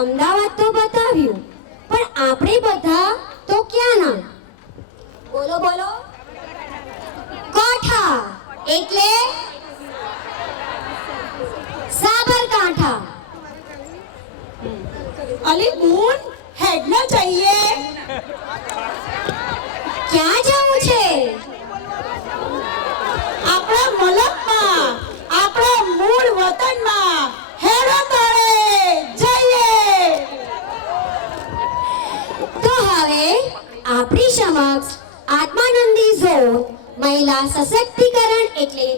અમદાવાદ તો બતાવ્યું, પણ આપણે બધા તો ક્યાંના? બોલો બોલો. કોઠા એટલે સાબરકાંઠા. अली बून हेडना चाहिए. ક્યાં જવું છે? આપણા મલકમાં, આપણા મૂળ વતનમાં હેડો તારે જઈએ. તો હવે આપણી સમક્ષ આત્માનંદી ઝોન મહિલા સશક્તિકરણ એટલે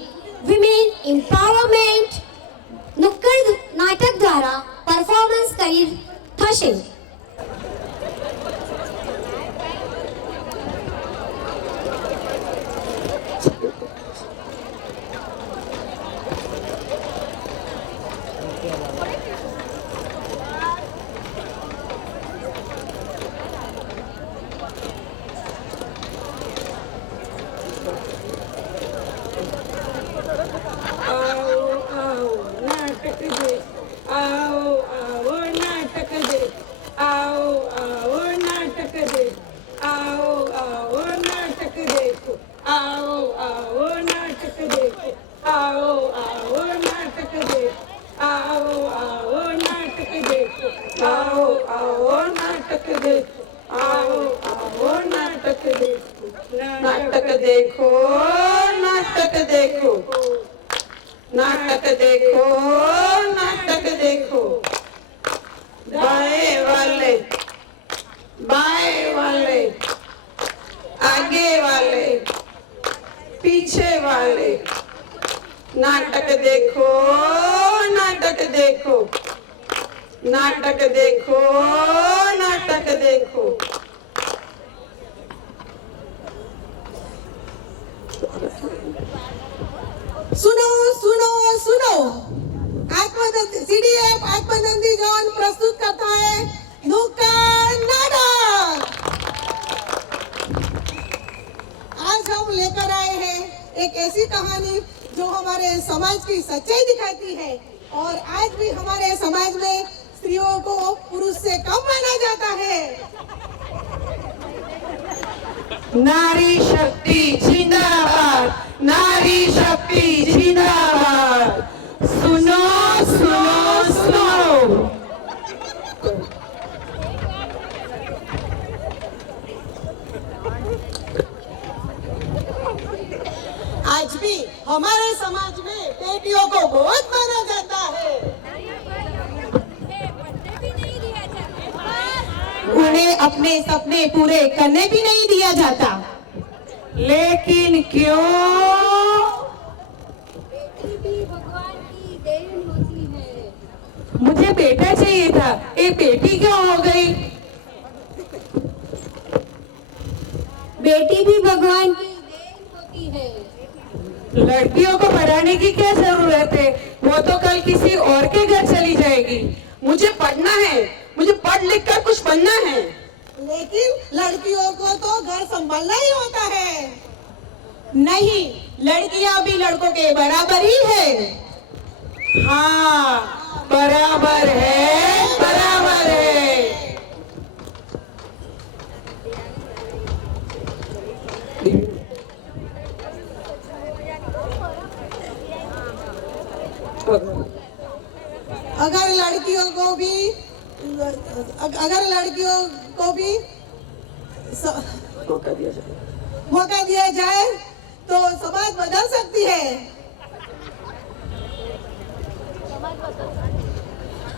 વિમેન એમ્પાવરમેન્ટ નુક્કડ નાટક દ્વારા પરફોર્મન્સ કરી થશે. नाटक देखो, नाटक देखो, नाटक देखो, नाटक देखो. दाएं वाले, बाएं वाले, आगे वाले, पीछे वाले. नाटक देखो, नाटक देखो, नाटक देखो, नाटक देखो. सुनो सुनो सुनो. आत्मानंदी सीडीएफ आत्मानंदी जोन प्रस्तुत करता है नुक्कड़ नाटक. आज हम लेकर आए हैं एक ऐसी कहानी जो हमारे समाज की सच्चाई दिखाती है. और आज भी हमारे समाज में स्त्रियों को पुरुष से कम माना जाता है. नारी शक्ति जिंदाबाद, नारी शक्ति जिंदाबाद. सुनो सुनो सुनो. आज भी हमारे समाज में बेटियों को बहुत माना जाता है. उन्हें अपने सपने पूरे करने भी नहीं दिया जाता. लेकिन क्यों? बेटी भी भगवान की देन होती है. मुझे बेटा चाहिए था, ये बेटी क्यों हो गई? बेटी भी भगवान की देन होती है. लड़कियों को पढ़ाने की क्या जरूरत है? वो तो कल किसी और के घर चली जाएगी. मुझे पढ़ना है, मुझे पढ़ लिख कर कुछ बनना है. लेकिन लड़कियों को तो घर संभालना ही होता है. नहीं, लड़कियां भी लड़कों के बराबर ही है. हाँ, बराबर है, बराबर है. अगर लड़कियों को भी मौका दिया जाए तो समाज बदल सकती है.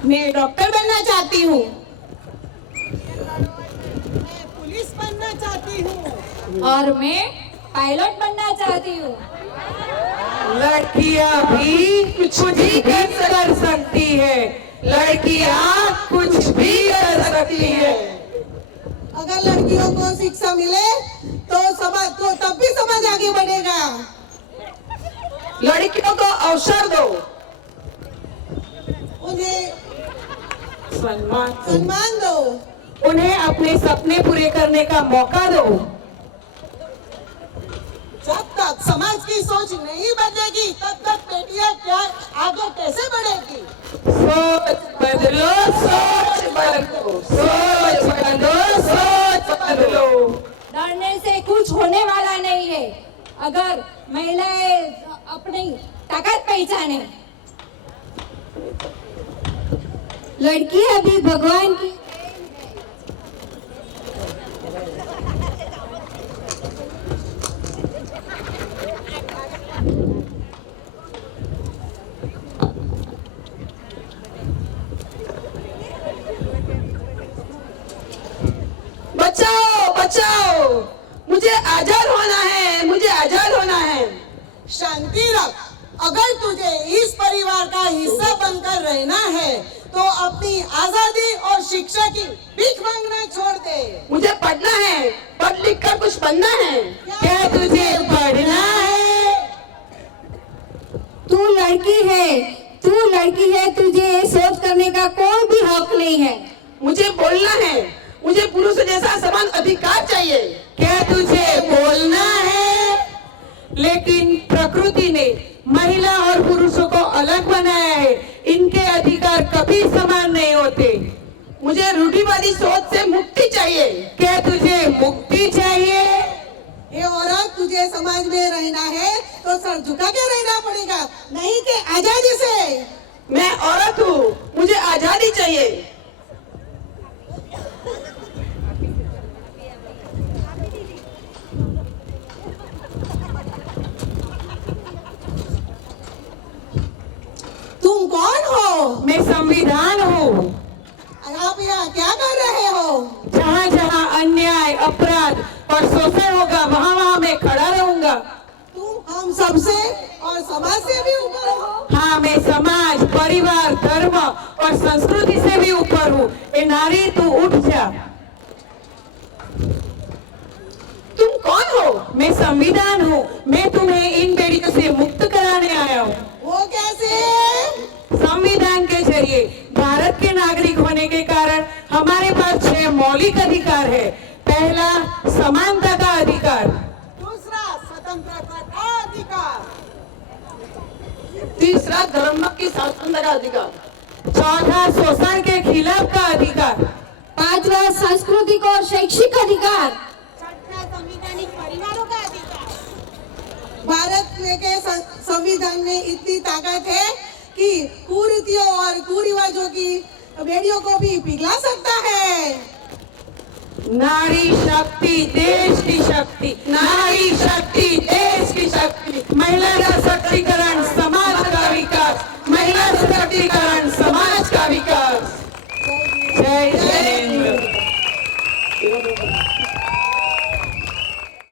मैं डॉक्टर बनना चाहती हूँ. मैं पुलिस बनना चाहती हूँ. और मैं पायलट बनना चाहती हूँ. लड़कियां भी कुछ भी कर सकती है. लड़कियां कुछ भी कर सकती है. अगर लड़कियों को शिक्षा मिले तो समाज को तब भी समाज आगे बढ़ेगा. लड़कियों को अवसर दो, उन्हें सम्मान दो. उन्हें अपने सपने पूरे करने का मौका दो. जब तक समाज की सोच नहीं बदलेगी तब तक बेटियां क्या आगे कैसे बढ़ेगी. सोच बदलो, सोच सोच बदलो, सोच बदलो। डरने से कुछ होने वाला नहीं है अगर महिलाएं अपनी ताकत पहचाने। लड़की अभी भगवान की बचाओ बचाओ, मुझे आजाद होना है, मुझे आजाद होना है। शांति रख। अगर तुझे इस परिवार का हिस्सा बनकर रहना है तो अपनी आजादी और शिक्षा की भीख मांगना छोड़ दे। मुझे पढ़ना है, पढ़ लिख कर कुछ बनना है। क्या तुझे पढ़ना है? तू लड़की है, तुझे सोच करने का कोई भी हक नहीं है। मुझे बोलना है, मुझे पुरुष जैसा समान अधिकार चाहिए। क्या तुझे बोलना है? लेकिन प्रकृति ने महिला और पुरुषों को अलग बनाया है, इनके अधिकार कभी समान नहीं होते। मुझे रूढ़िवादी सोच से मुक्ति चाहिए। क्या तुझे मुक्ति चाहिए? ये औरत, तुझे समाज में रहना है तो सर झुका के रहना पड़ेगा, नहीं कि आजादी से। मैं औरत हूँ, मुझे आजादी चाहिए। तुम कौन हो? मैं संविधान हूँ। आप यहाँ क्या कर रहे हो? जहाँ जहाँ अन्याय, अपराध और शोषण होगा वहाँ वहाँ मैं खड़ा रहूंगा। तुम हम सबसे और समाज से भी ऊपर हो। हाँ, मैं समाज, परिवार, धर्म और संस्कृति से भी ऊपर हूँ। ए नारी, तू उठ जा। तुम कौन हो? मैं संविधान हूँ। मैं तुम्हें इन बेड़ियों से मुक्त कराने आया हूँ। वो कैसे? संविधान के जरिए भारत के नागरिक होने के कारण हमारे पास 6 मौलिक अधिकार है। पहला, समानता का अधिकार। दूसरा, स्वतंत्रता का अधिकार। तीसरा, धर्म की स्वतंत्रता का अधिकार। चौथा, शोषण के खिलाफ का अधिकार। पांचवा, सांस्कृतिक और शैक्षिक अधिकार। छठा, संवैधानिक परिवारों का अधिकार। भारत के संविधान में इतनी ताकत है कि कुरीतियों और कुरिवाजों की बेड़ियों को भी पिघला सकता है। नारी शक्ति देश की शक्ति, नारी शक्ति देश की शक्ति। महिला सशक्तिकरण समाज का विकास, महिला सशक्तिकरण समाज का विकास। जय जय